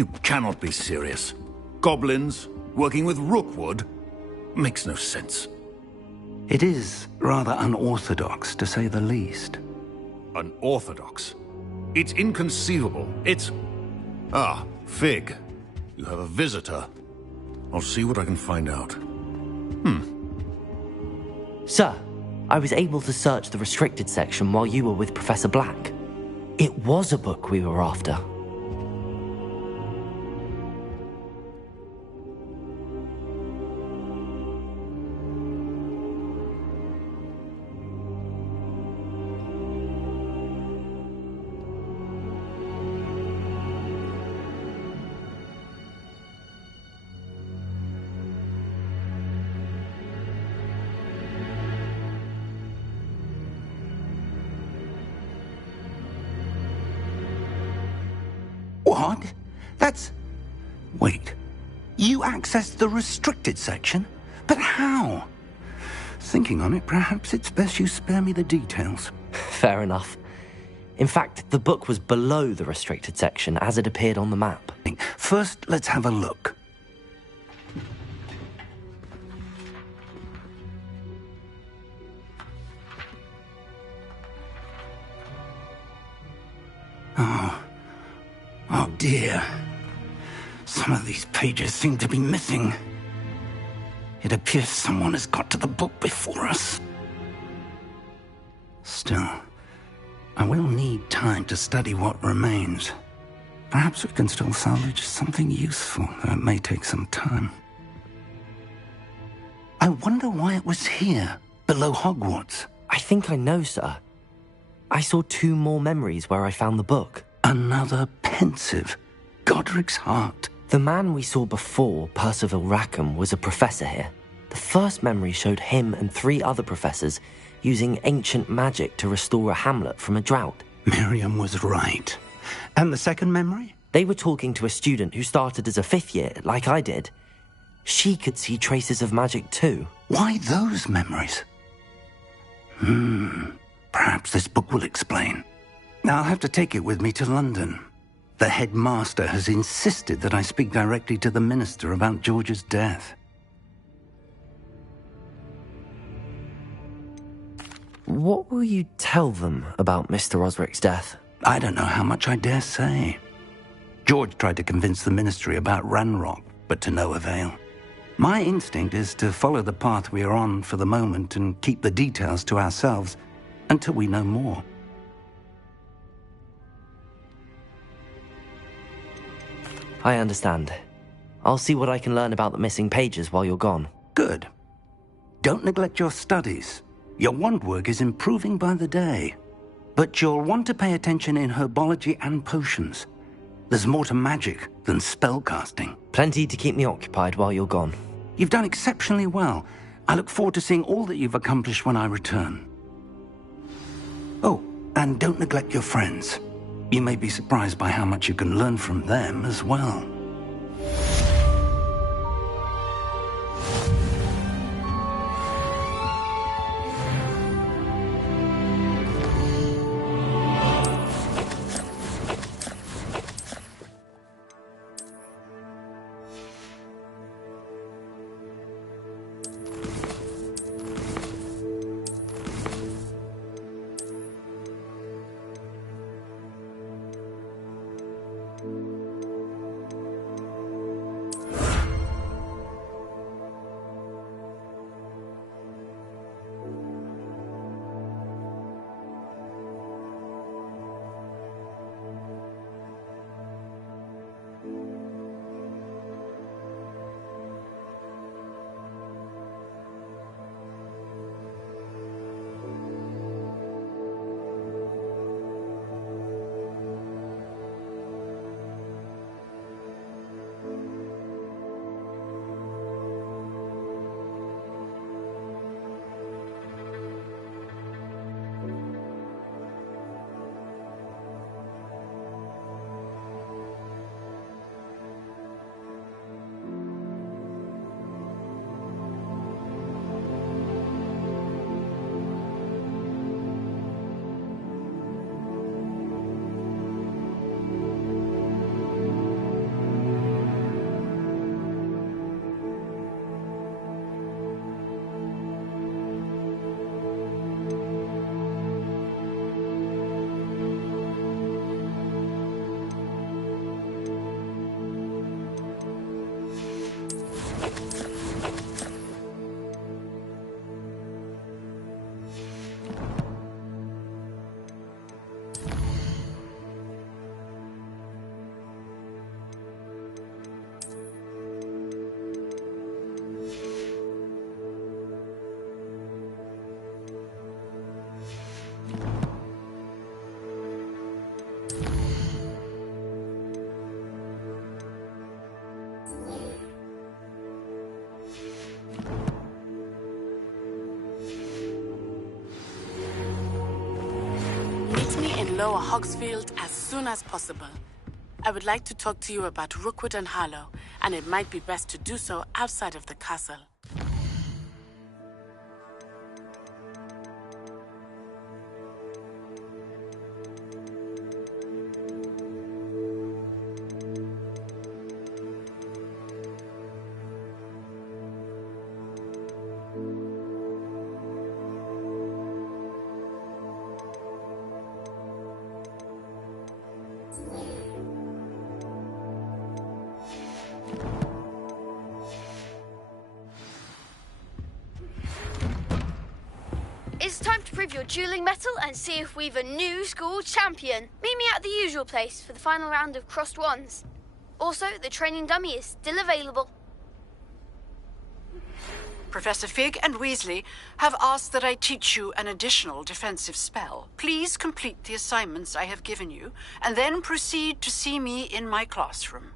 You cannot be serious. Goblins working with rookwood? Makes no sense. It is rather unorthodox, to say the least. Unorthodox? It's inconceivable. It's... Ah, Fig. You have a visitor. I'll see what I can find out. Sir, I was able to search the restricted section while you were with Professor Black. It was a book we were after. What? That's... Wait. You accessed the restricted section? But how? Thinking on it, perhaps it's best you spare me the details. Fair enough. In fact, the book was below the restricted section as it appeared on the map. First, let's have a look. Oh dear. Some of these pages seem to be missing. It appears someone has got to the book before us. Still, I will need time to study what remains. Perhaps we can still salvage something useful, though it may take some time. I wonder why it was here, below HogWarts. I think I know, sir. I saw 2 more memories where I found the book. Another pensive. Godric's heart. The man we saw before, Percival Rackham, was a professor here. The first memory showed him and 3 other professors using ancient magic to restore a hamlet from a drought. Miriam was right. And the second memory? They were talking to a student who started as a 5th year, like I did. She could see traces of magic too. Why those memories? Perhaps this book will explain. I'll have to take it with me to London. The headmaster has insisted that I speak directly to the minister about George's death. What will you tell them about Mr. Osric's death? I don't know how much I dare say. George tried to convince the ministry about Ranrock, but to no avail. My instinct is to follow the path we are on for the moment and keep the details to ourselves until we know more. I understand. I'll see what I can learn about the missing pages while you're gone. Good. Don't neglect your studies. Your wand work is improving by the day. But you'll want to pay attention in herbology and potions. There's more to magic than spellcasting. Plenty to keep me occupied while you're gone. You've done exceptionally well. I look forward to seeing all that you've accomplished when I return. Oh, and don't neglect your friends. You may be surprised by how much you can learn from them as well. in Lower Hogsfield as soon as possible. I would like to talk to you about Rookwood and Harlow, and it might be best to do so outside of the castle. It's time to prove your dueling mettle and see if we've a new school champion. Meet me at the usual place for the final round of crossed wands. Also, the training dummy is still available. Professor Fig and Weasley have asked that I teach you an additional defensive spell. Please complete the assignments I have given you, and then proceed to see me in my classroom.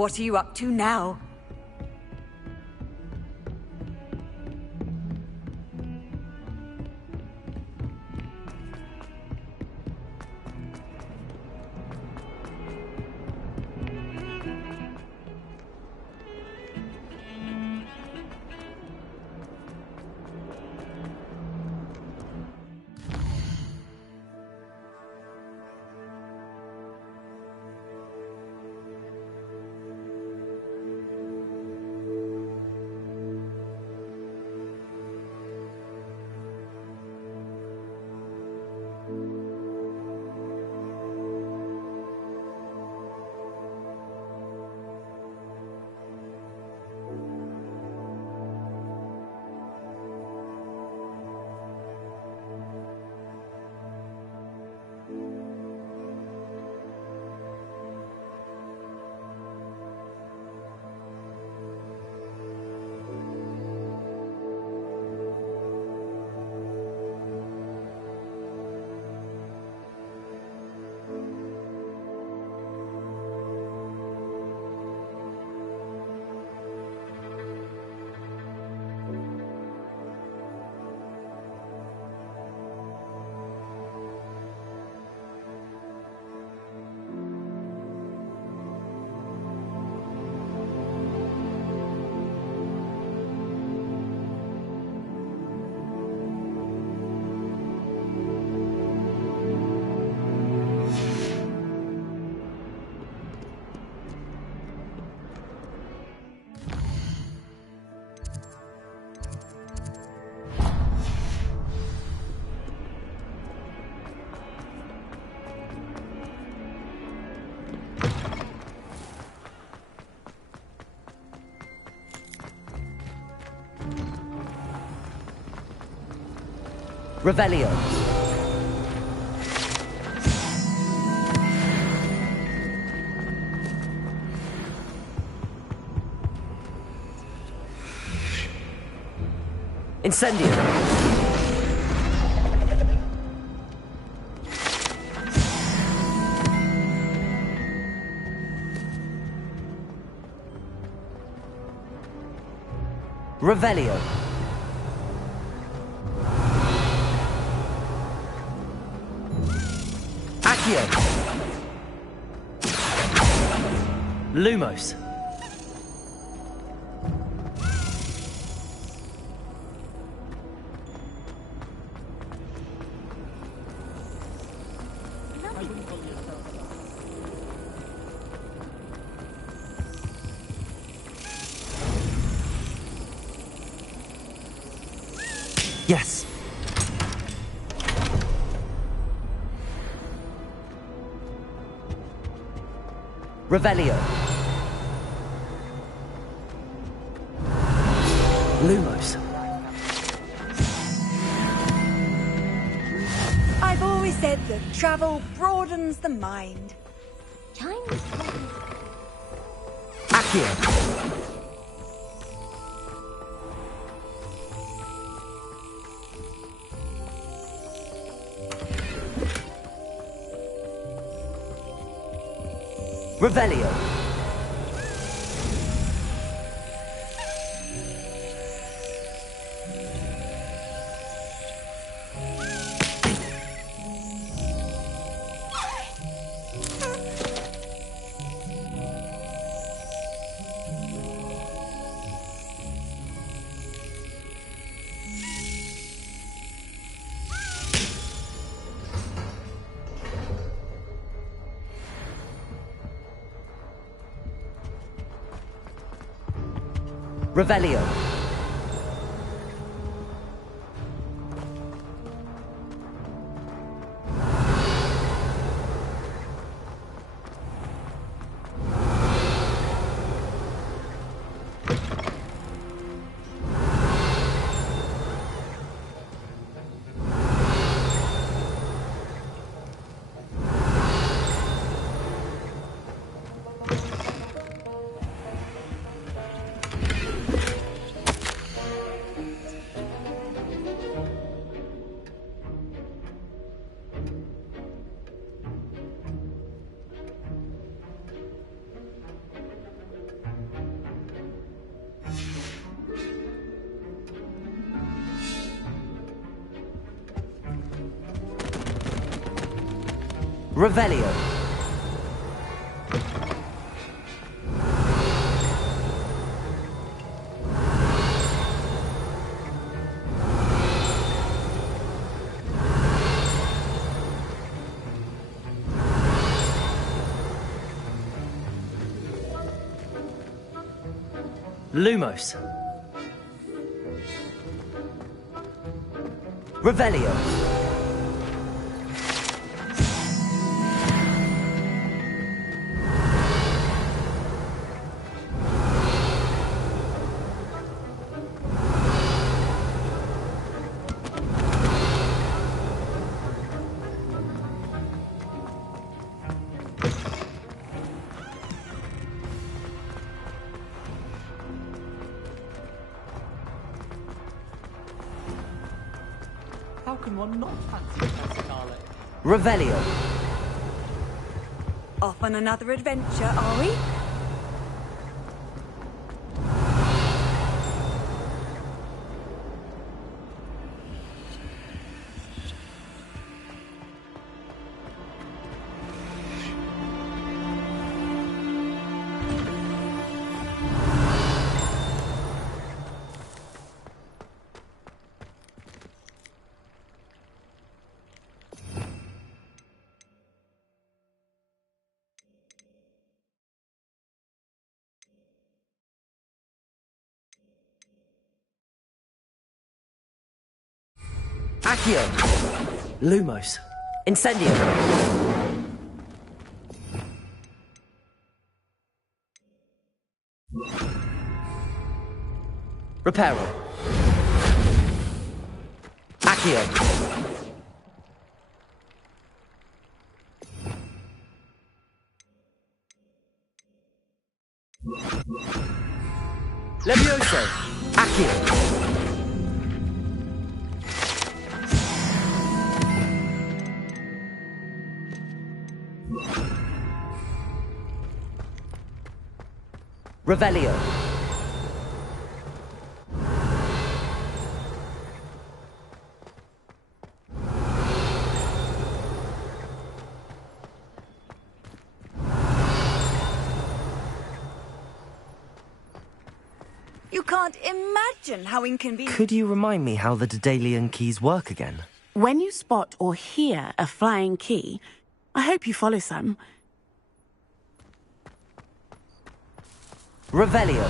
What are you up to now? Revelio. Incendio. Revelio. Accio. Lumos. Yes. Revelio. Lumos. I've always said that travel broadens the mind. Accio. Revelio. Revelio. Revelio. Lumos. Revelio. How can one not fancy Personale? Revelio. Off on another adventure, are we? Accio. Lumos. Incendio. Reparo. Accio. Levioso. Accio. Revelio. You can't imagine how inconvenient. Could you remind me how the Daedalian keys work again? When you spot or hear a flying key, I hope you follow some. Revelio.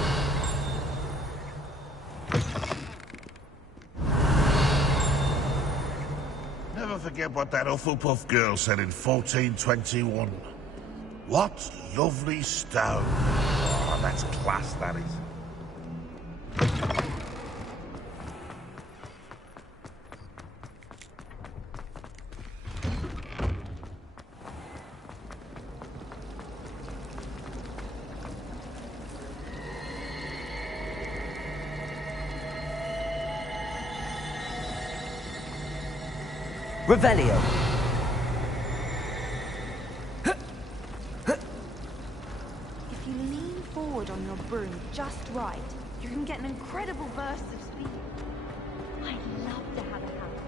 Never forget what that Hufflepuff girl said in 1421. What lovely stone. Oh, that's class, that is. Revelio. If you lean forward on your broom just right, you can get an incredible burst of speed. I'd love to have it happen.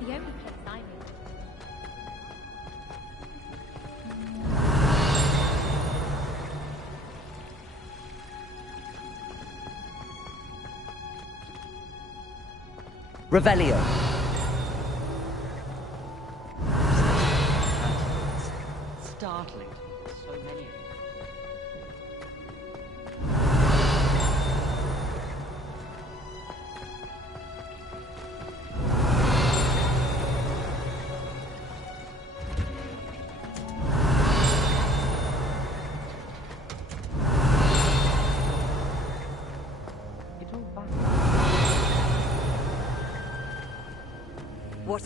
The only place I know. Revelio. startling. So many of them. What?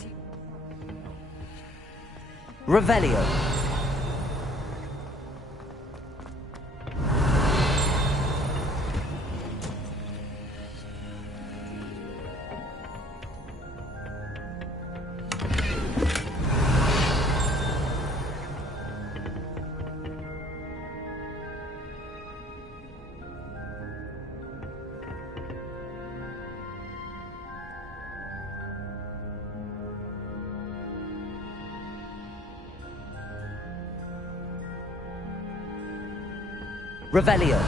Revelio. Revelio.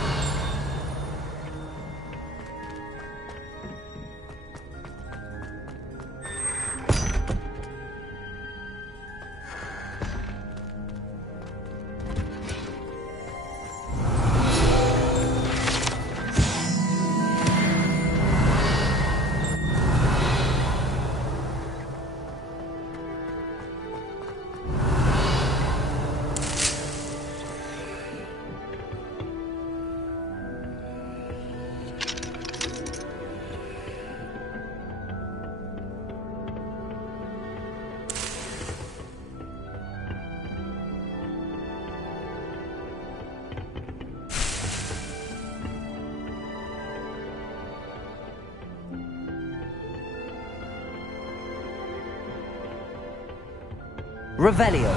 Revelio.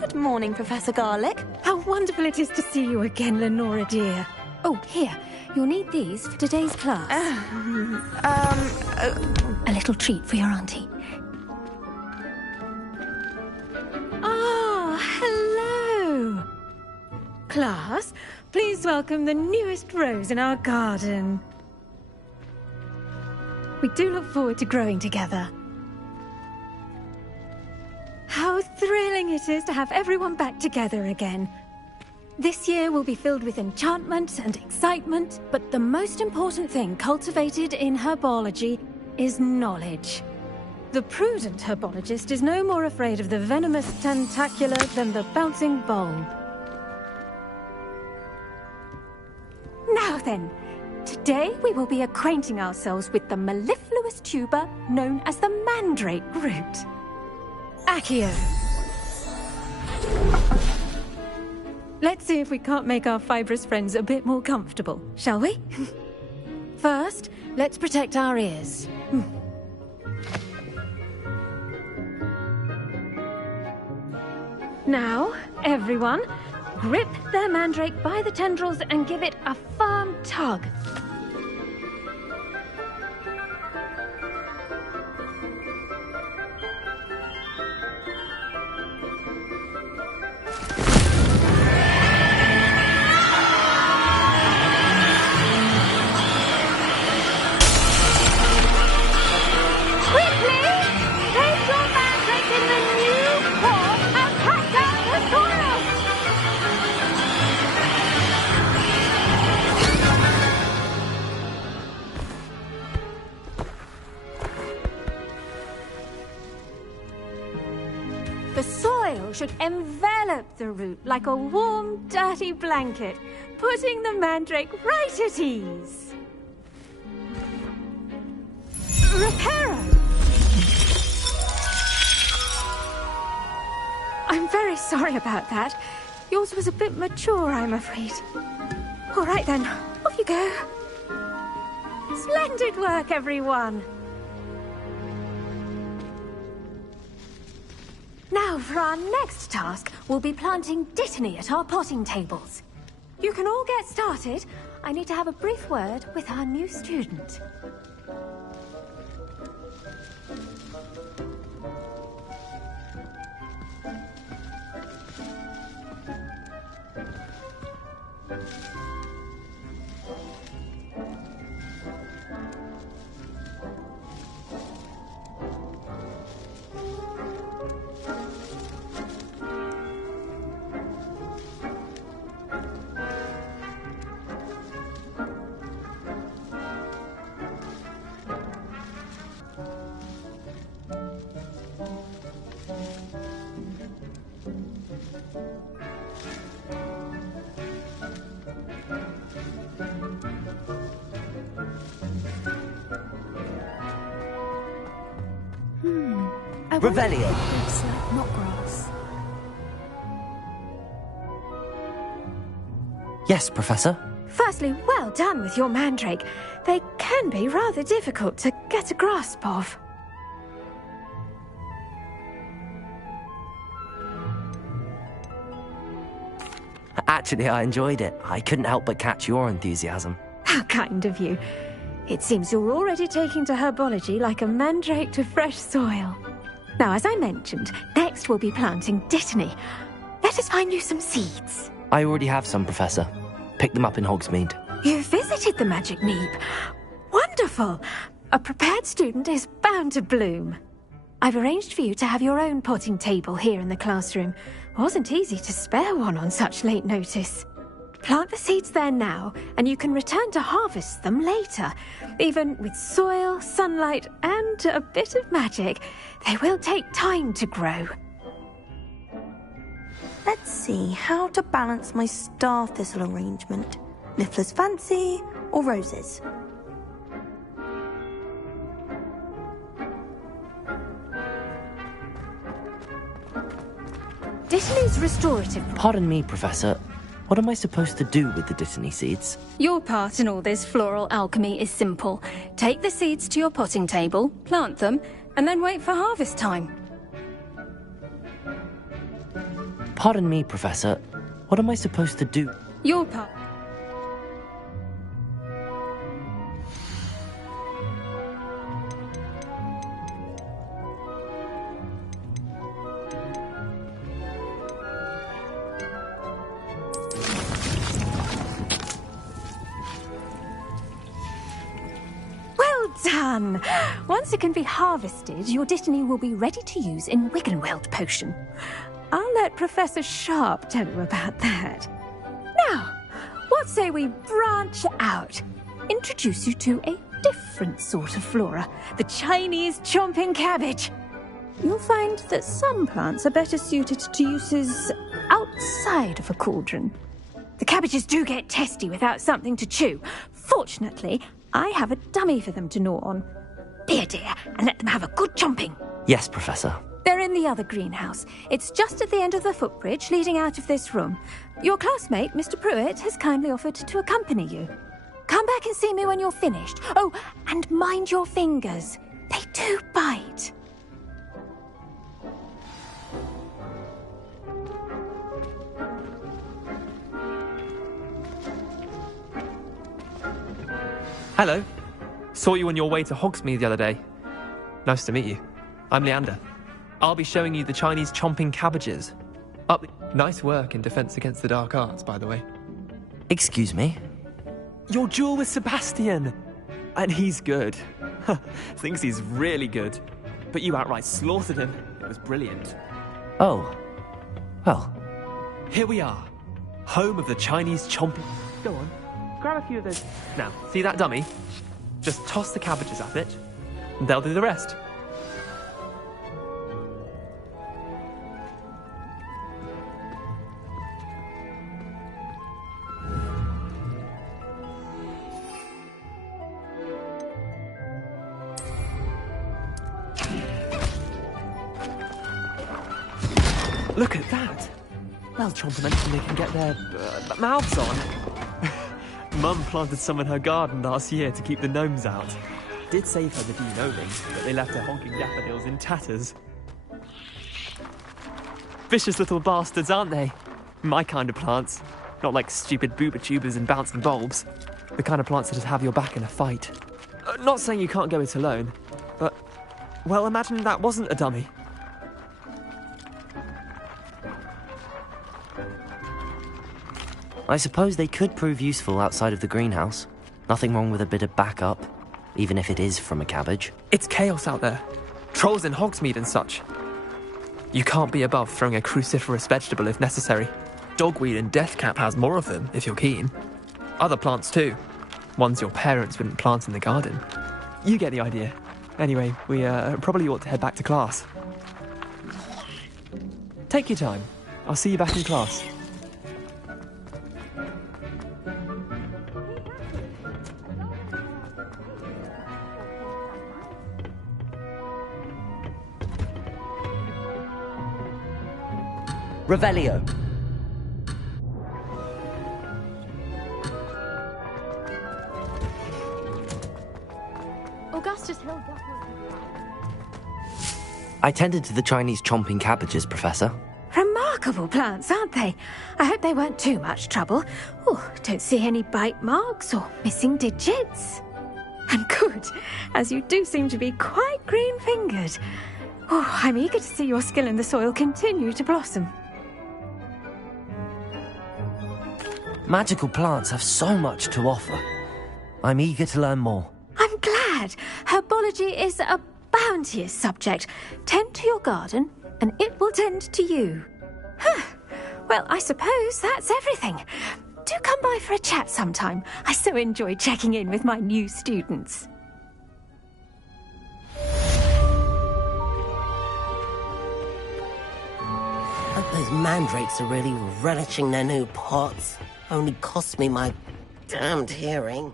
Good morning, Professor Garlick. How wonderful it is to see you again, Lenora dear. Oh, here. You'll need these for today's class. A little treat for your auntie. Ah, hello. Class, please welcome the newest rose in our garden. We do look forward to growing together. How thrilling it is to have everyone back together again. This year will be filled with enchantment and excitement, but the most important thing cultivated in herbology is knowledge. The prudent herbologist is no more afraid of the venomous tentacular than the bouncing bulb. Now then, today we will be acquainting ourselves with the mellifluous tuber known as the mandrake root. Accio. Let's see if we can't make our fibrous friends a bit more comfortable, shall we? First, let's protect our ears. Now, everyone, grip their mandrake by the tendrils and give it a firm tug. The soil should envelop the root like a warm, dirty blanket, putting the mandrake right at ease. Reparo! I'm very sorry about that. Yours was a bit mature, I'm afraid. All right then, off you go. Splendid work, everyone. Now, for our next task, we'll be planting Dittany at our potting tables. You can all get started. I need to have a brief word with our new student. Revelio. Looks like not grass. Yes, Professor. Firstly, well done with your mandrake. They can be rather difficult to get a grasp of. Actually, I enjoyed it. I couldn't help but catch your enthusiasm. How kind of you. It seems you're already taking to herbology like a mandrake to fresh soil. Now, as I mentioned, next we'll be planting Dittany. Let us find you some seeds. I already have some, Professor. Picked them up in Hogsmeade. You visited the Magic Neep. Wonderful! A prepared student is bound to bloom. I've arranged for you to have your own potting table here in the classroom. Wasn't easy to spare one on such late notice. Plant the seeds there now, and you can return to harvest them later. Even with soil, sunlight, and a bit of magic, they will take time to grow. Let's see how to balance my star thistle arrangement. Niffler's fancy or roses? Dittany's restorative. Pardon me, Professor. What am I supposed to do with the Dittany seeds? Your part in all this floral alchemy is simple. Take the seeds to your potting table, plant them, and then wait for harvest time. Pardon me, Professor. What am I supposed to do? Your part. Done! Once it can be harvested, your Dittany will be ready to use in Wiggenweld potion. I'll let Professor Sharp tell you about that. Now, what say we branch out? Introduce you to a different sort of flora, the Chinese chomping cabbage. You'll find that some plants are better suited to uses outside of a cauldron. The cabbages do get testy without something to chew. Fortunately, I have a dummy for them to gnaw on. Be a dear and let them have a good chomping. Yes, Professor. They're in the other greenhouse. It's just at the end of the footbridge leading out of this room. Your classmate, Mr. Pruitt, has kindly offered to accompany you. Come back and see me when you're finished. Oh, and mind your fingers. They do bite. Hello. Saw you on your way to Hogsmeade the other day. Nice to meet you. I'm Leander. I'll be showing you the Chinese chomping cabbages. Nice work in Defense Against the Dark Arts, by the way. Excuse me? Your duel with Sebastian! And he's good. Thinks he's really good. But you outright slaughtered him. It was brilliant. Oh. Well. Here we are. Home of the Chinese chomping... Go on. Grab a few of those. Now, see that dummy? Just toss the cabbages at it, and they'll do the rest. Look at that! Well, chomping anything they can get their mouths on. Mum planted some in her garden last year to keep the gnomes out. Did save her the de-gnoming, but they left her honking daffodils in tatters. Vicious little bastards, aren't they? My kind of plants. Not like stupid booba tubers and bouncing bulbs. The kind of plants that just have your back in a fight. Not saying you can't go it alone, but... well, imagine that wasn't a dummy. I suppose they could prove useful outside of the greenhouse. Nothing wrong with a bit of backup, even if it is from a cabbage. It's chaos out there. Trolls in Hogsmeade and such. You can't be above throwing a cruciferous vegetable if necessary. Dogweed and deathcap has more of them, if you're keen. Other plants too. Ones your parents wouldn't plant in the garden. You get the idea. Anyway, we probably ought to head back to class. Take your time. I'll see you back in class. Revelio. Augustus Hill definitely. I tended to the Chinese chomping cabbages, Professor. Remarkable plants, aren't they? I hope they weren't too much trouble. Oh, don't see any bite marks or missing digits. And good, as you do seem to be quite green-fingered. Oh, I'm eager to see your skill in the soil continue to blossom. Magical plants have so much to offer. I'm eager to learn more. I'm glad. Herbology is a bounteous subject. Tend to your garden, and it will tend to you. Huh. Well, I suppose that's everything. Do come by for a chat sometime. I so enjoy checking in with my new students. Hope those mandrakes are really relishing their new pots. Only cost me my damned hearing.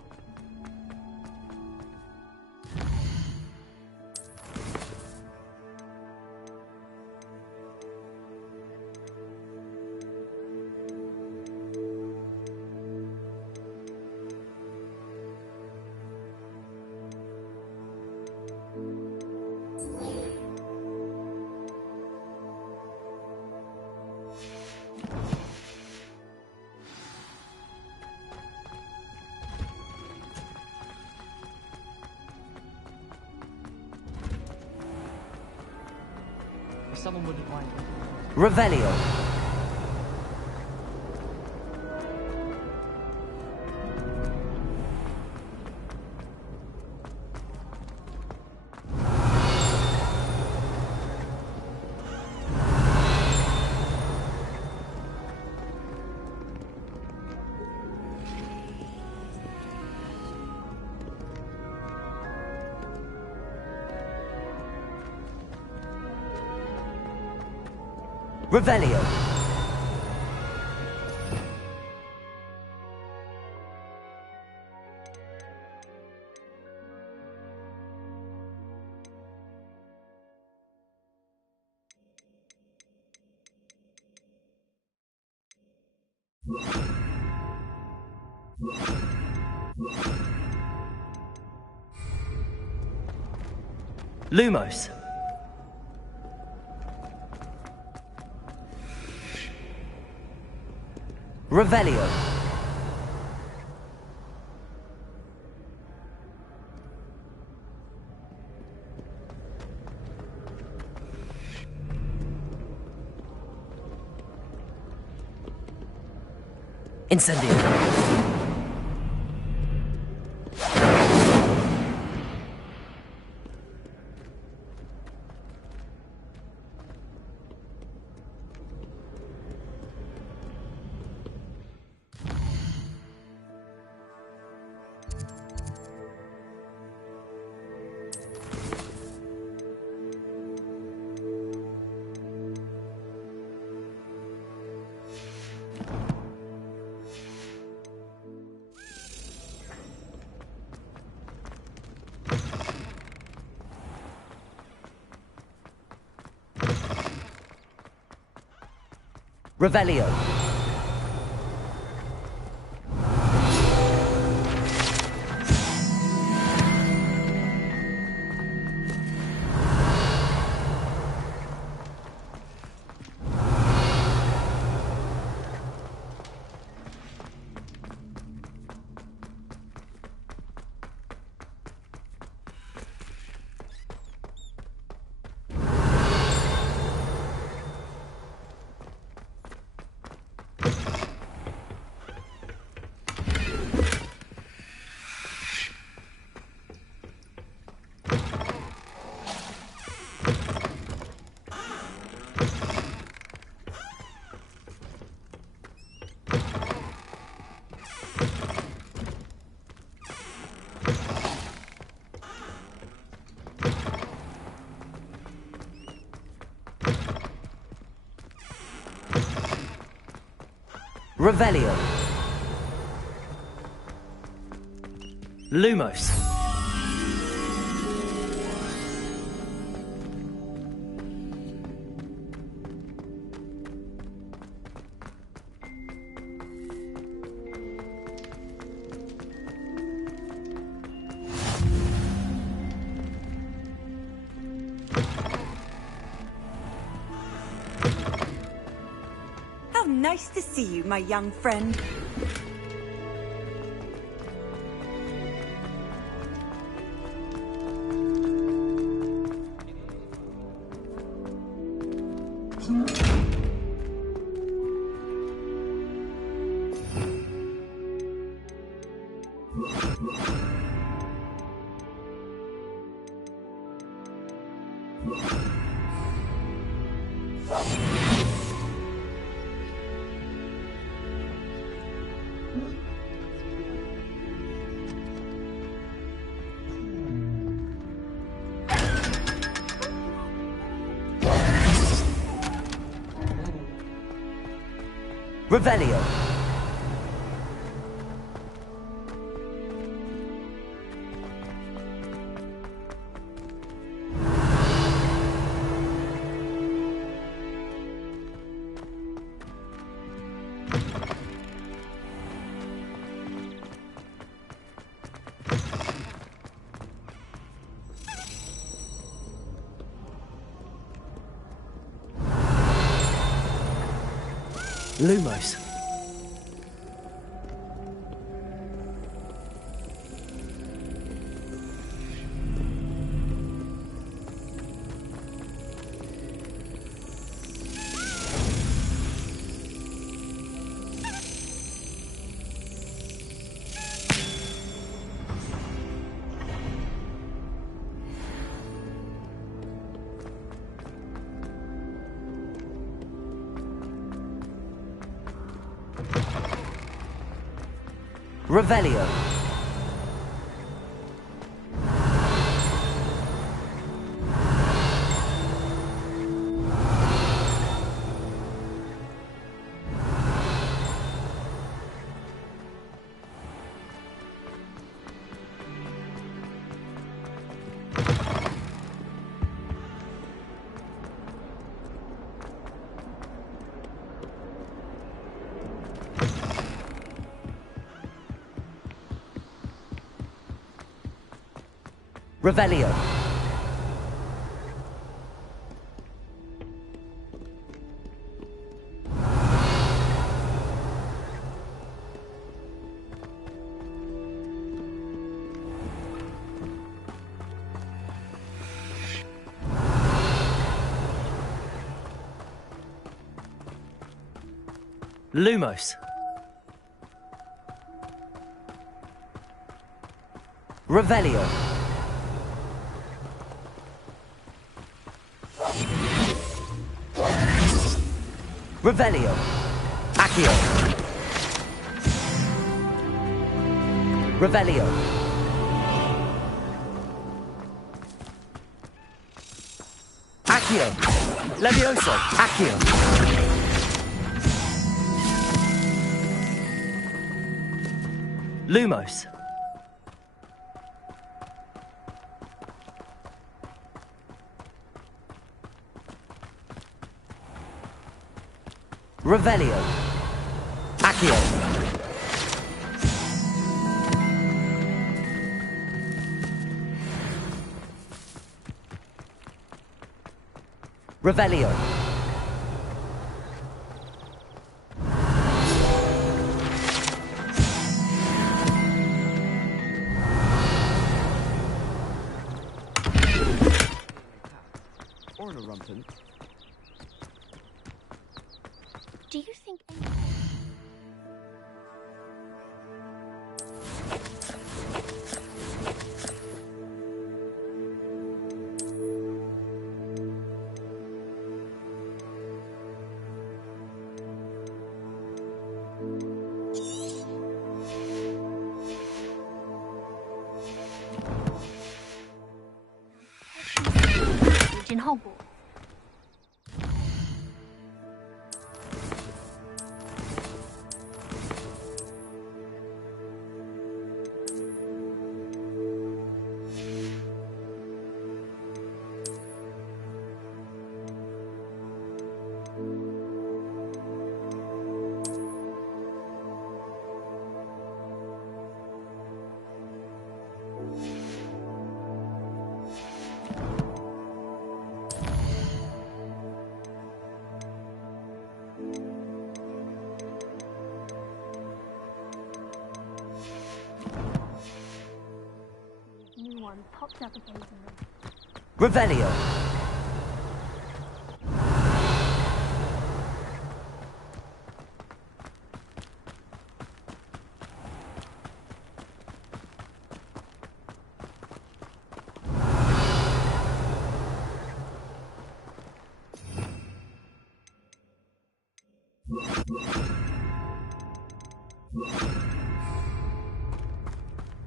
Someone wouldn't mind. Revelio. Revelio. Lumos. Revelio. Incendio. Revelio. Revelio. Lumos. How nice to see you, my young friend. Revelio. Lumos. Revelio. Revelio. Lumos. Revelio. Revelio. Accio. Revelio. Accio. Levioso. Accio. Lumos. Revelio. Accio. Revelio. Or in a rumpin. Do you think... in Hogwarts? New one pops up occasionally. Revelio.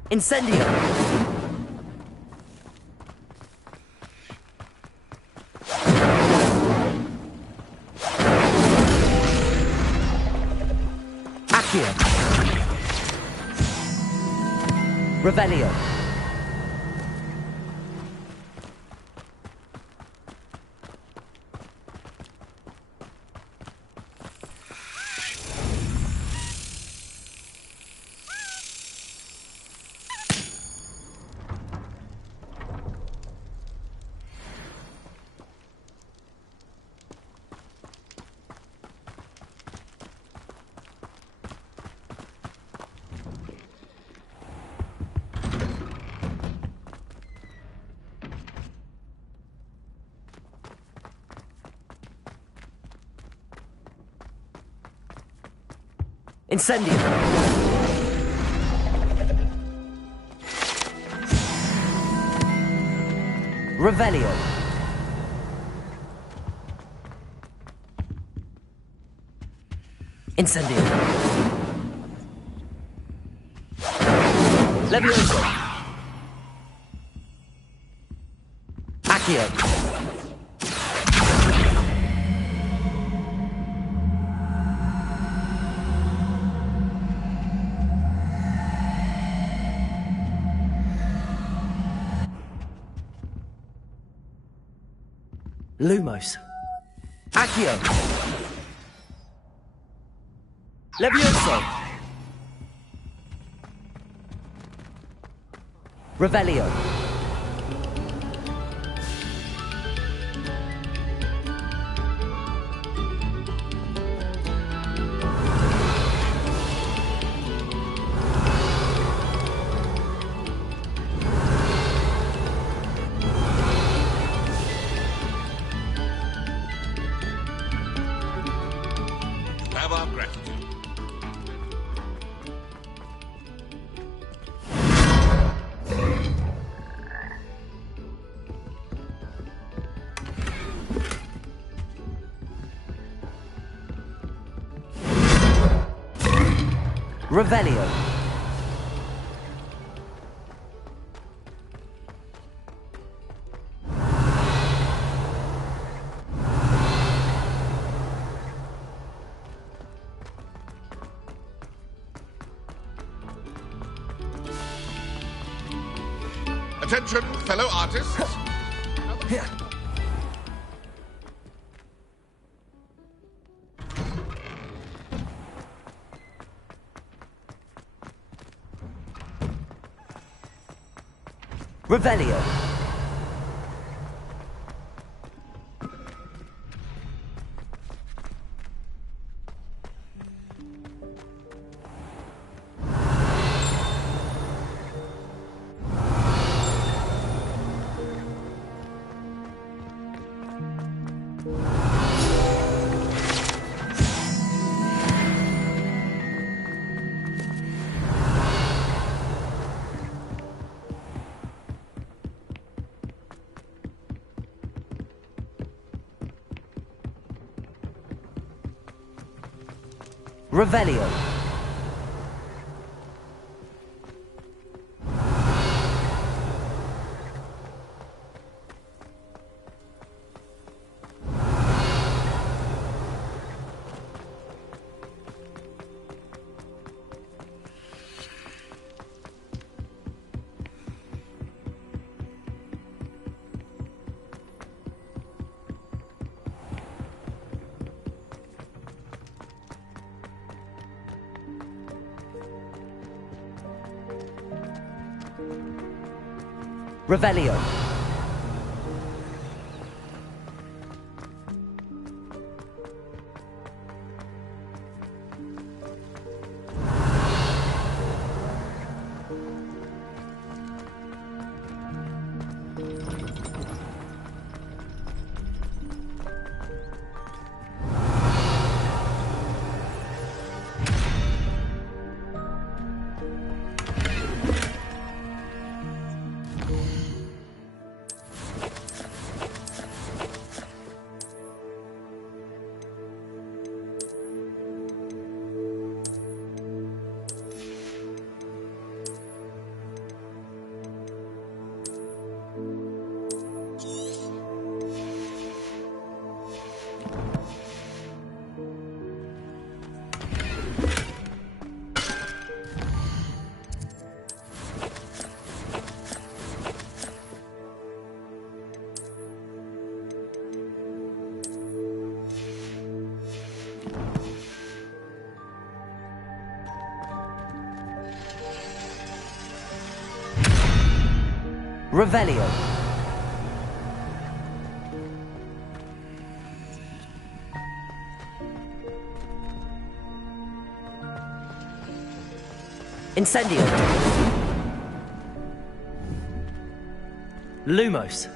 Incendio. Accio. Revelio. Incendio. Revelio. Incendio. Levioso. Accio. Lumos. Accio. Levioso. Revelio. Have our gratitude. Revelio. Attention, fellow artists. Revelio. Revelio. Revelio. Revelio. Incendio. Lumos.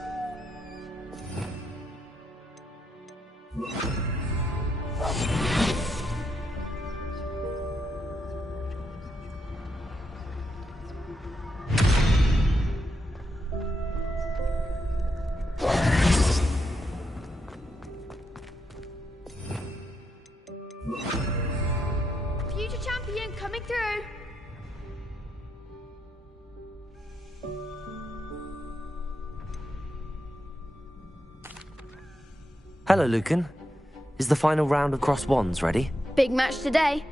Future champion coming through. Hello, Lucan. Is the final round of Cross Wands ready? Big match today.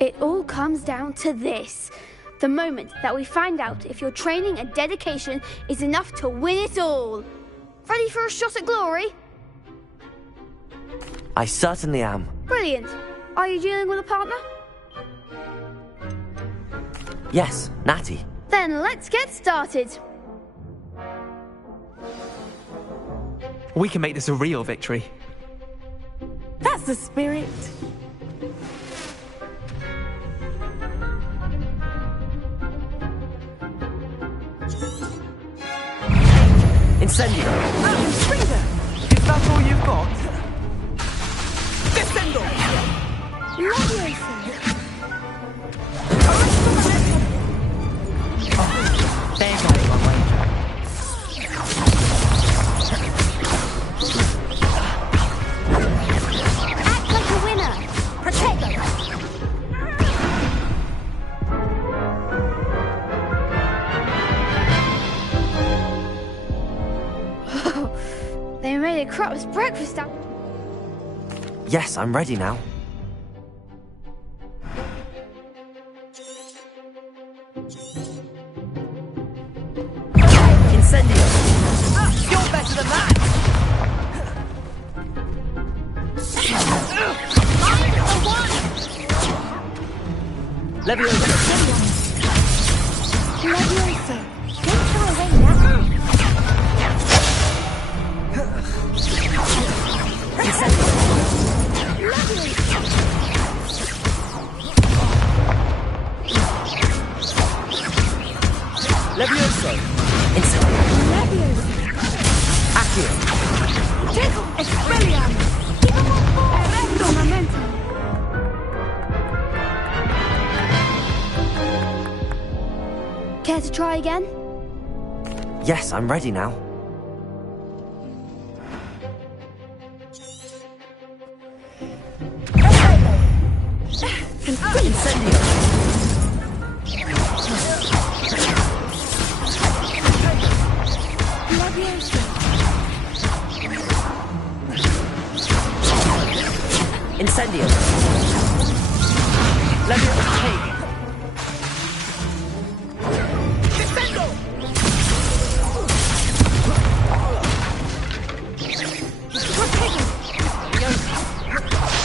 It all comes down to this. The moment that we find out if your training and dedication is enough to win it all. Ready for a shot at glory? I certainly am. Brilliant. Are you dealing with a partner? Yes, Natty. Then let's get started. We can make this a real victory. That's the spirit. Incendio. Is that all you've got? Descendo! There goes my wager. Act like a winner. Protego. They made a crop's breakfast out. Yes, I'm ready now. Incendio. You're better than that! Leviosa. Leviosa. Don't throw away now. Levioso! Leviosa! Accio! Expelliarmus! Arresto momentum! Care to try again? Yes, I'm ready now. Incendio! Incendio! Leviosa take! Defendo!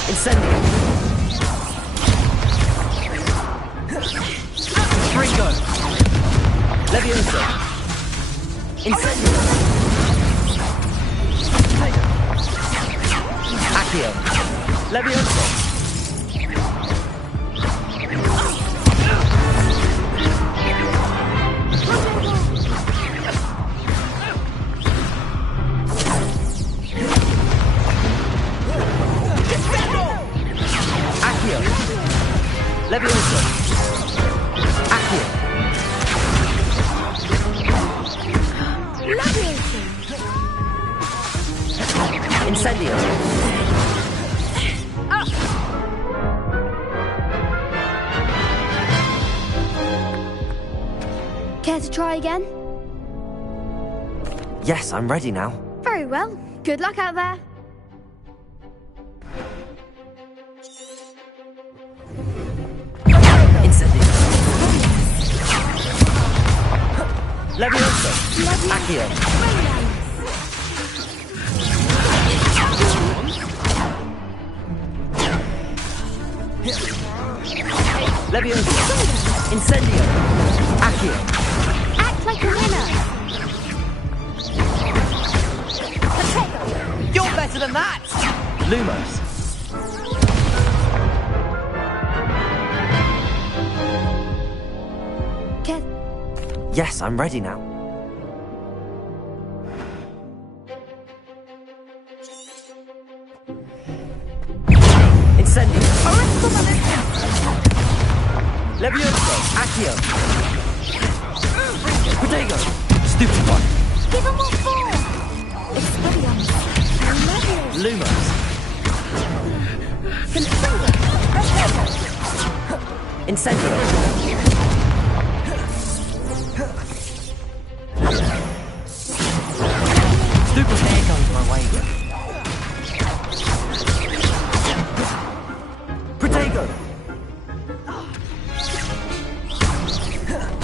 Incendio! Ringo! Leviosa! Incendio! Accio! Leviosa! Accio! Leviosa! Accio! Incendio! Care to try again? Yes, I'm ready now. Very well. Good luck out there. Incendio! Leviosa! Accio! Leviosa! Incendio! Accio! Act like a winner. You're better than that! Lumos! Care... Yes, I'm ready now. Incendio! Leviosa! Accio! Protego! Stupid one! Give him more form. Expelliarmus. Lumos! Incendio! Stupid there goes my way. Protego!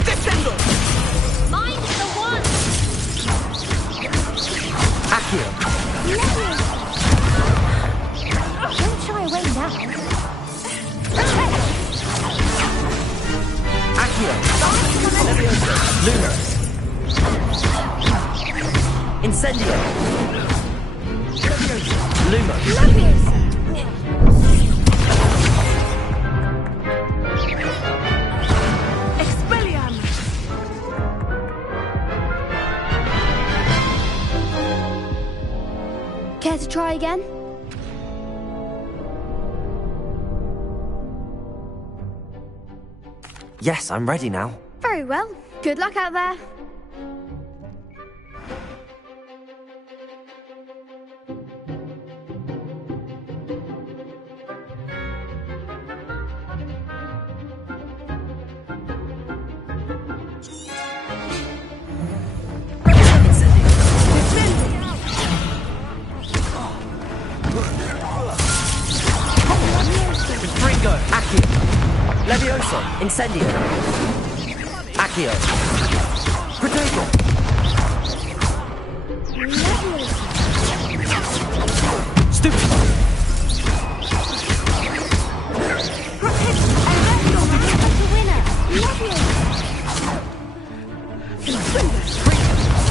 Defendo! Mind the one. Accio! Don't shy away now. Accio! Leviosa! Lumos! Incendio! Lumos! Expelliarmus! Care to try again? Yes, I'm ready now. Very well. Good luck out there. Ringo! Accio! Leviosa! Incendio! Accio! Protego! Stupid!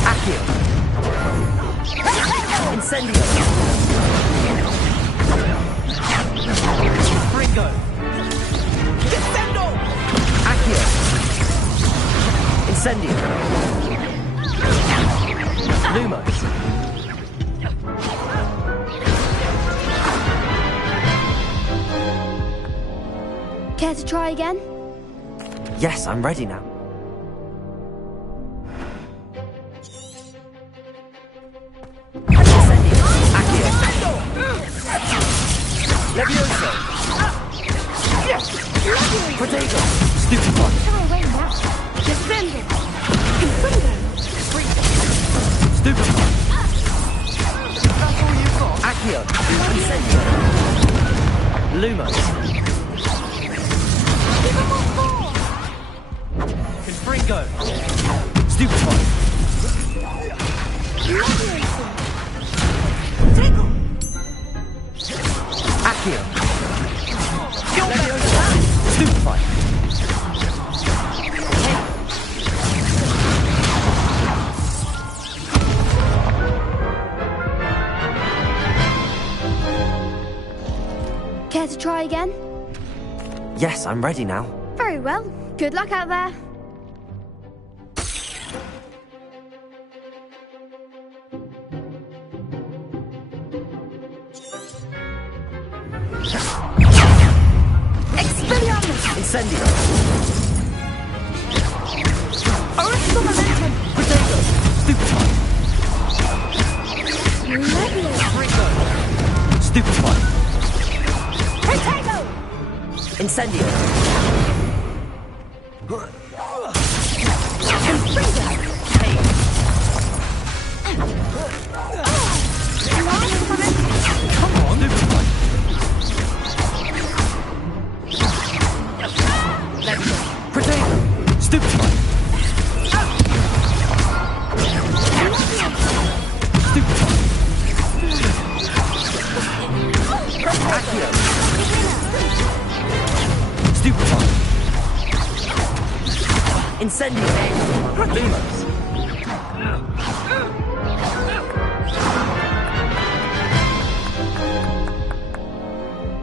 Accio! Incendio! Ringo! Defendo! Accio! Incendio! Care to try again? Yes, I'm ready now. Levioso! Potato! Stupid one! Throw away now. Defendo! Confringo! Stupid one! That's all you've got? Accio! Incendio! Lumos! Confringo! Stupid one! Accio! Levioso! Stupefy! Care to try again? Yes, I'm ready now. Very well. Good luck out there. Incendio! Original momentum! Potato! Stupefy! Confringo! Stupefy! Potato! Incendio! Come on! Stupefy! Potato! Stupefy! Stupefy! Accio! Stupefy! Incendio! Lumos!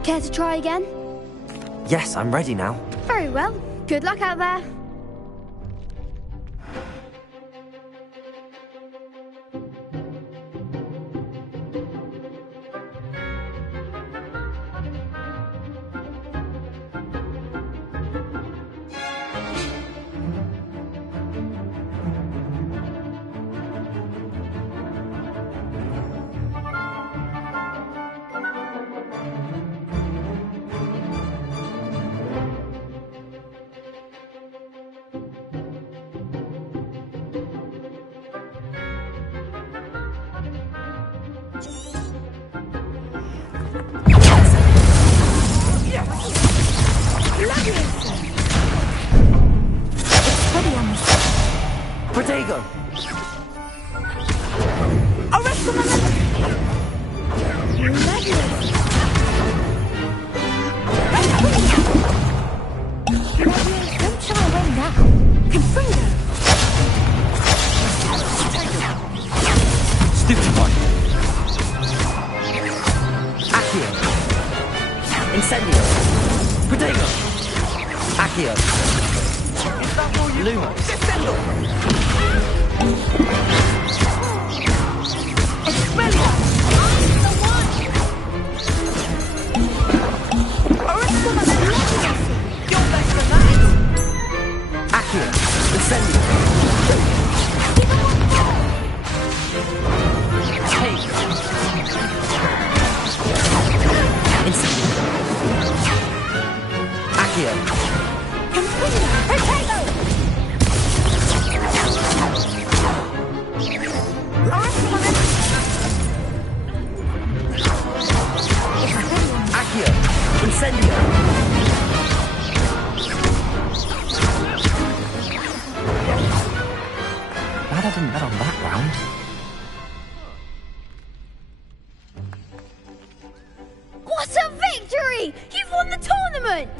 Care to try again? Yes, I'm ready now. Very well. Good luck out there. Potato! Don't shy away now. Confringo! Stupefy! Accio! Incendio! Potato! Accio! Lumos! Accio! Incendio! Take! Incendio! Accio! Potato! Accio! Incendio! Glad I didn't bet on that round. What a victory! You've won the tournament!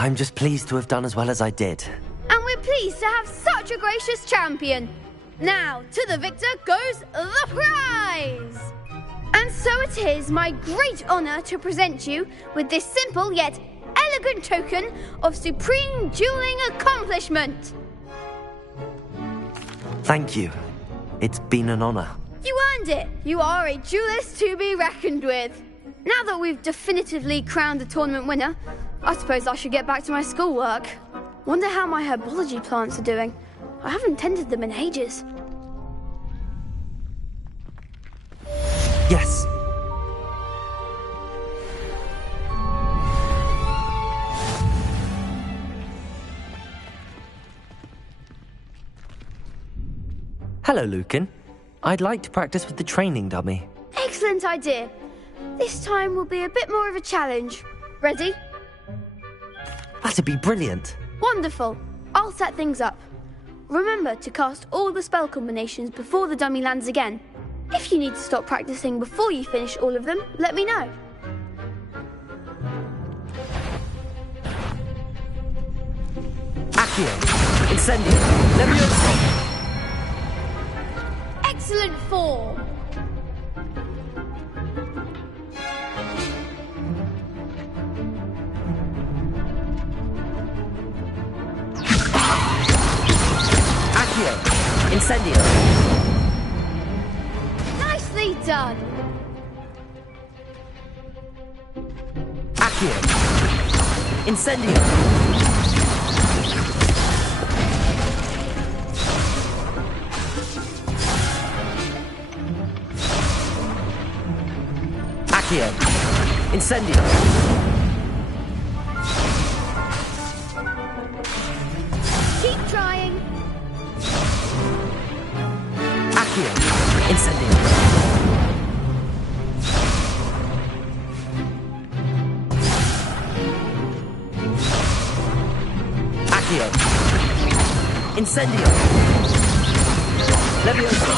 I'm just pleased to have done as well as I did. And we're pleased to have such a gracious champion. Now, to the victor goes the prize! And so it is my great honour to present you with this simple yet elegant token of supreme dueling accomplishment. Thank you. It's been an honour. You earned it. You are a duelist to be reckoned with. Now that we've definitively crowned the tournament winner, I suppose I should get back to my schoolwork. Wonder how my herbology plants are doing. I haven't tended them in ages. Yes. Hello, Lucan. I'd like to practice with the training dummy. Excellent idea. This time will be a bit more of a challenge. Ready? That'd be brilliant. Wonderful. I'll set things up. Remember to cast all the spell combinations before the dummy lands again. If you need to stop practicing before you finish all of them, let me know. Accio. Incendio. Levioso. Excellent form. Accio. Incendio. Nicely done. Accio. Incendio. Accio. Incendio. Keep trying. Accio. Incendio. Accio. Incendio. Levioso.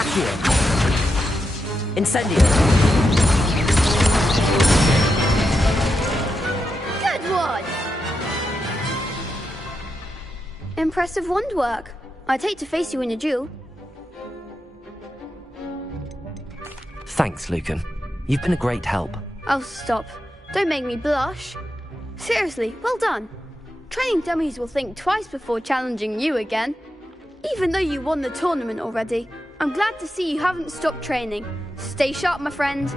Accio. Incendio. Good one. Impressive wand work. I'd hate to face you in a duel. Thanks, Lucan. You've been a great help. Oh, stop. Don't make me blush. Seriously, well done. Training dummies will think twice before challenging you again. Even though you won the tournament already, I'm glad to see you haven't stopped training. Stay sharp, my friend.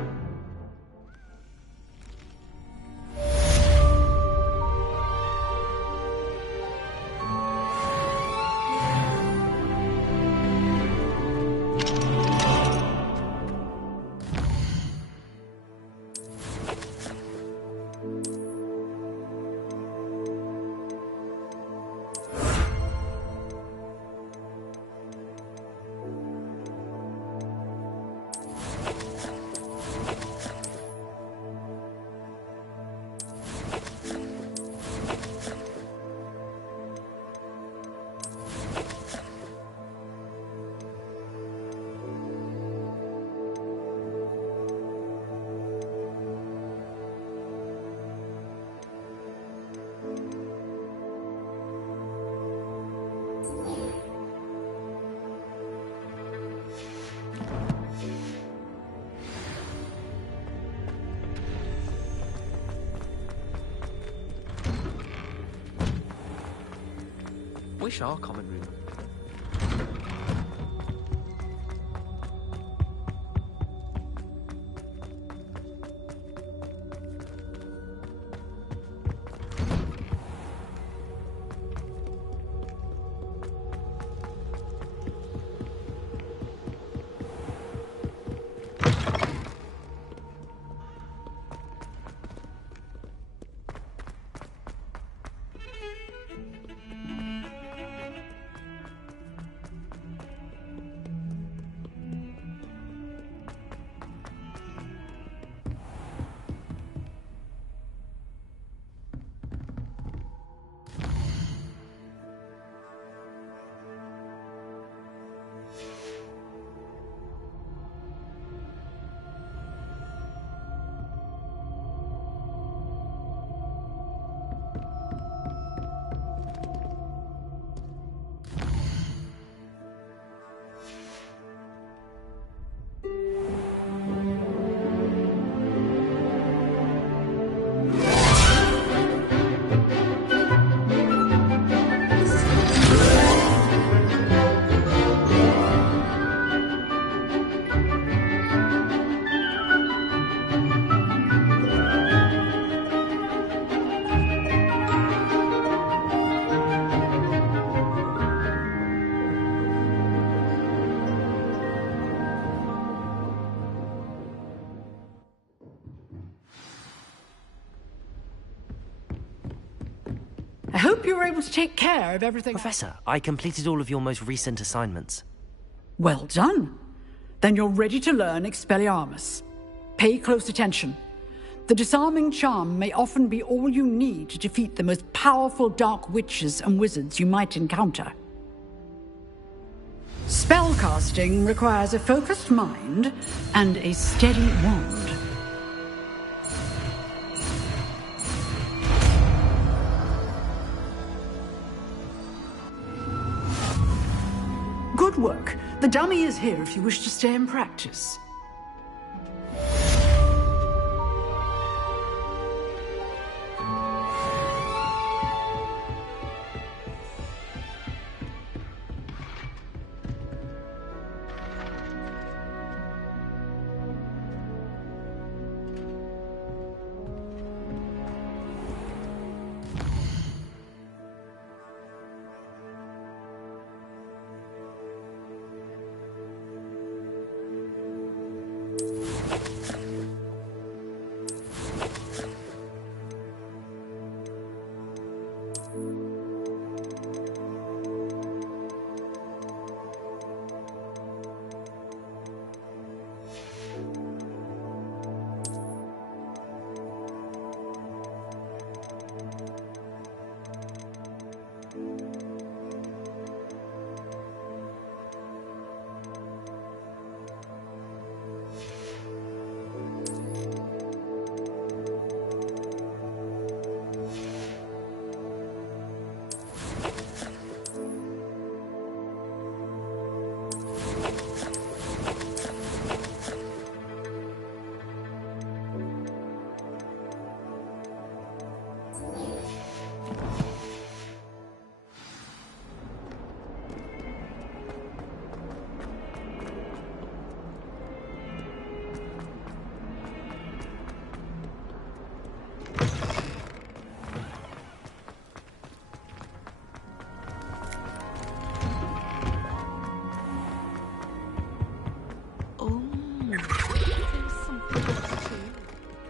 Wish our common room. I hope you were able to take care of everything. Professor, I completed all of your most recent assignments. Well done. Then you're ready to learn Expelliarmus. Pay close attention. The disarming charm may often be all you need to defeat the most powerful dark witches and wizards you might encounter. Spellcasting requires a focused mind and a steady wand. Good work. The dummy is here if you wish to stay and practice.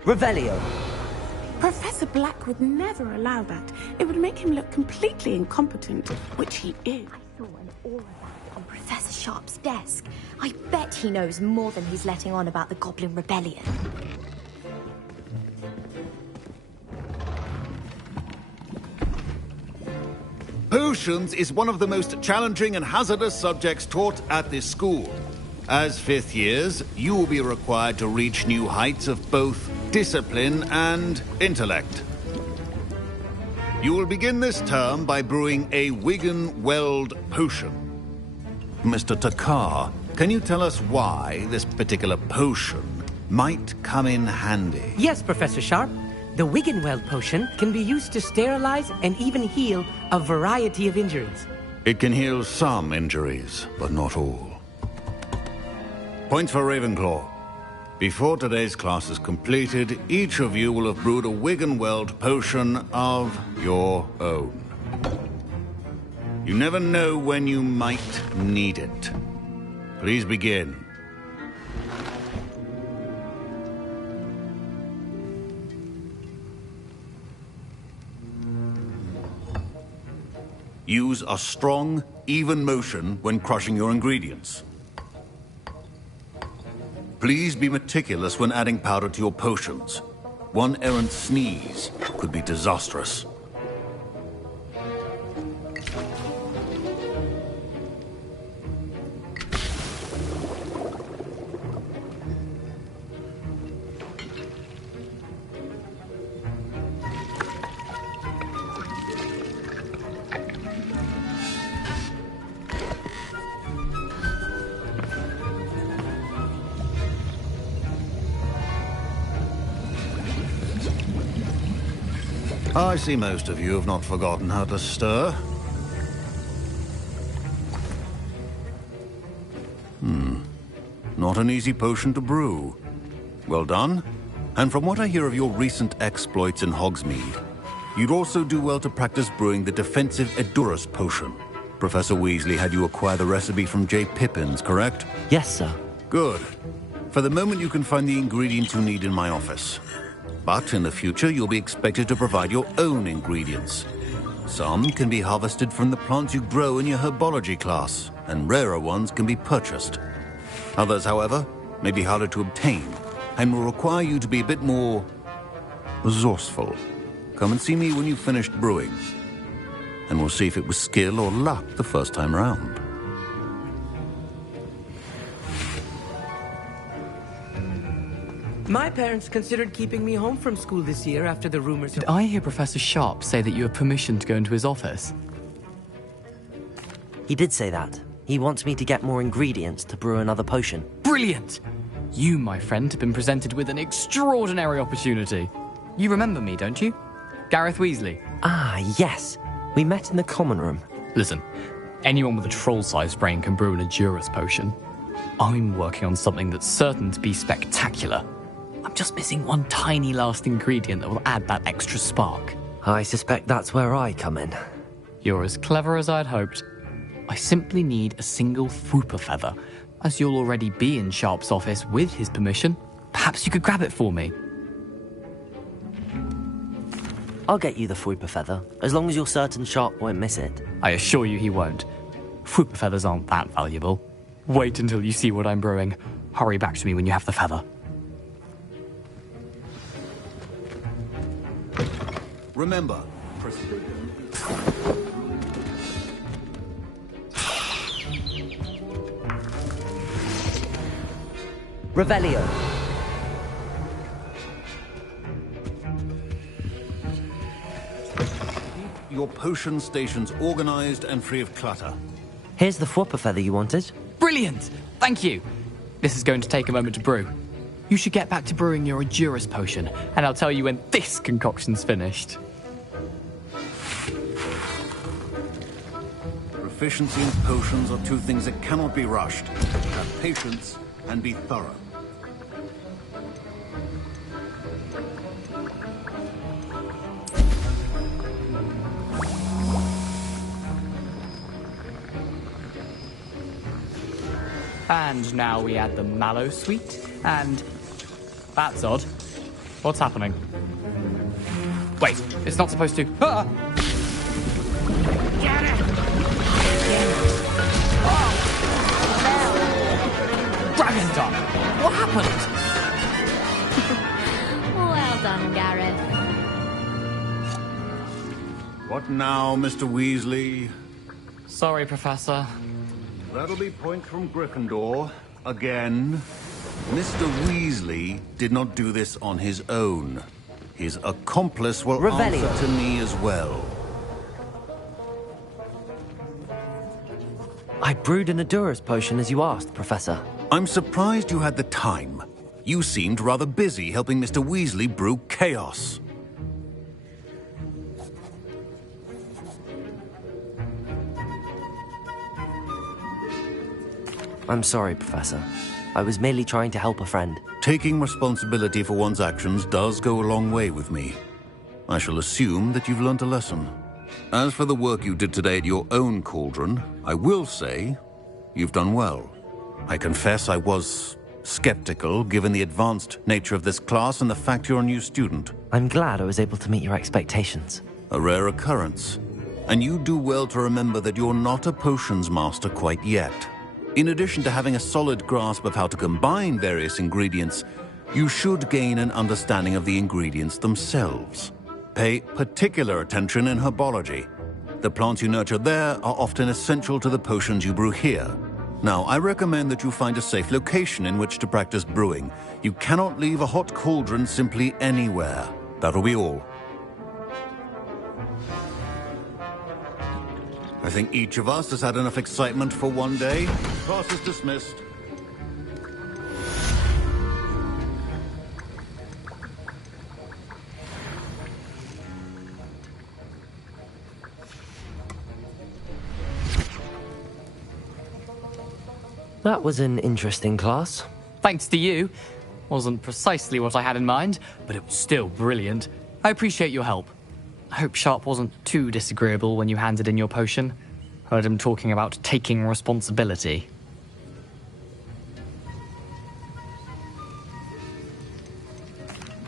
Revelio. Professor Black would never allow that. It would make him look completely incompetent, which he is. I saw an aura back on Professor Sharp's desk. I bet he knows more than he's letting on about the Goblin Rebellion. Potions is one of the most challenging and hazardous subjects taught at this school. As fifth years, you will be required to reach new heights of both discipline and intellect. You will begin this term by brewing a Wigan-Weld potion. Mr. Takar, can you tell us why this particular potion might come in handy? Yes, Professor Sharp. The Wigan-Weld potion can be used to sterilize and even heal a variety of injuries. It can heal some injuries, but not all. Points for Ravenclaw. Before today's class is completed, each of you will have brewed a Wigan-Weld potion of your own. You never know when you might need it. Please begin. Use a strong, even motion when crushing your ingredients. Please be meticulous when adding powder to your potions. One errant sneeze could be disastrous. I see most of you have not forgotten how to stir. Not an easy potion to brew. Well done. And from what I hear of your recent exploits in Hogsmeade, you'd also do well to practice brewing the defensive Edurus potion. Professor Weasley had you acquire the recipe from J. Pippin's, correct? Yes, sir. Good. For the moment, you can find the ingredients you need in my office. But in the future, you'll be expected to provide your own ingredients. Some can be harvested from the plants you grow in your herbology class, and rarer ones can be purchased. Others, however, may be harder to obtain, and will require you to be a bit more resourceful. Come and see me when you've finished brewing, and we'll see if it was skill or luck the first time round. My parents considered keeping me home from school this year after the rumors. Did I hear Professor Sharp say that you have permission to go into his office? He did say that. He wants me to get more ingredients to brew another potion. Brilliant! You, my friend, have been presented with an extraordinary opportunity. You remember me, don't you? Gareth Weasley. Ah, yes. We met in the common room. Listen, anyone with a troll-sized brain can brew an Edurus potion. I'm working on something that's certain to be spectacular. I'm just missing one tiny last ingredient that will add that extra spark. I suspect that's where I come in. You're as clever as I'd hoped. I simply need a single Fwooper feather. As you'll already be in Sharp's office with his permission, perhaps you could grab it for me. I'll get you the Fwooper feather, as long as you're certain Sharp won't miss it. I assure you he won't. Fwooper feathers aren't that valuable. Wait until you see what I'm brewing. Hurry back to me when you have the feather. Remember, Revelio. your potion stations organized and free of clutter. Here's the Fwooper feather you wanted. Brilliant! Thank you. This is going to take a moment to brew. You should get back to brewing your Edurus potion, and I'll tell you when this concoction's finished. Proficiency in potions are two things that cannot be rushed. Have patience and be thorough. And now we add the mallow sweet, and... That's odd. What's happening? Wait, it's not supposed to... Ah! Get it! Dragon Dog! What happened? Well done, Gareth. What now, Mr. Weasley? Sorry, Professor. That'll be point from Gryffindor. Again. Mr. Weasley did not do this on his own. His accomplice will answer to me as well. I brewed an Edurus potion as you asked, Professor. I'm surprised you had the time. You seemed rather busy helping Mr. Weasley brew chaos. I'm sorry, Professor. I was merely trying to help a friend. Taking responsibility for one's actions does go a long way with me. I shall assume that you've learnt a lesson. As for the work you did today at your own cauldron, I will say you've done well. I confess I was skeptical, given the advanced nature of this class and the fact you're a new student. I'm glad I was able to meet your expectations. A rare occurrence. And you do well to remember that you're not a potions master quite yet. In addition to having a solid grasp of how to combine various ingredients, you should gain an understanding of the ingredients themselves. Pay particular attention in herbology. The plants you nurture there are often essential to the potions you brew here. Now, I recommend that you find a safe location in which to practice brewing. You cannot leave a hot cauldron simply anywhere. That'll be all. I think each of us has had enough excitement for one day. Class is dismissed. That was an interesting class. Thanks to you. Wasn't precisely what I had in mind, but it was still brilliant. I appreciate your help. I hope Sharp wasn't too disagreeable when you handed in your potion. Heard him talking about taking responsibility.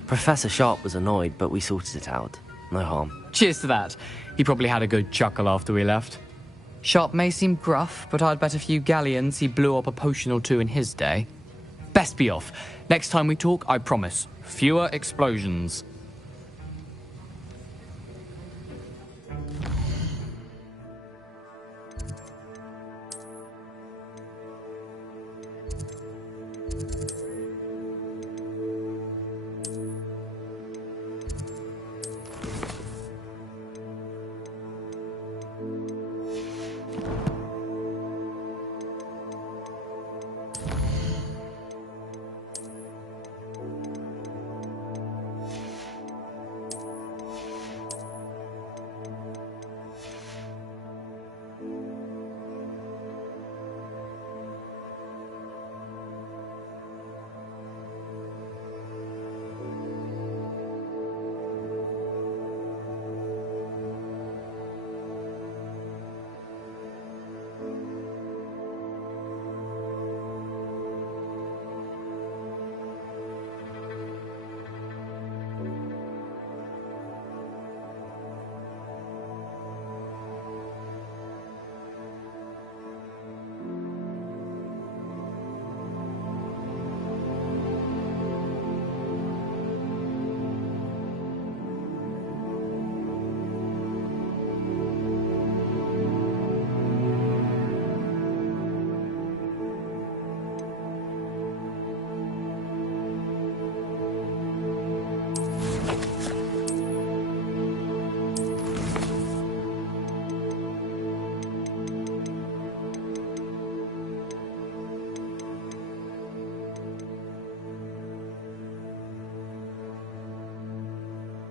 Professor Sharp was annoyed, but we sorted it out. No harm. Cheers to that. He probably had a good chuckle after we left. Sharp may seem gruff, but I'd bet a few galleons he blew up a potion or two in his day. Best be off. Next time we talk, I promise, fewer explosions.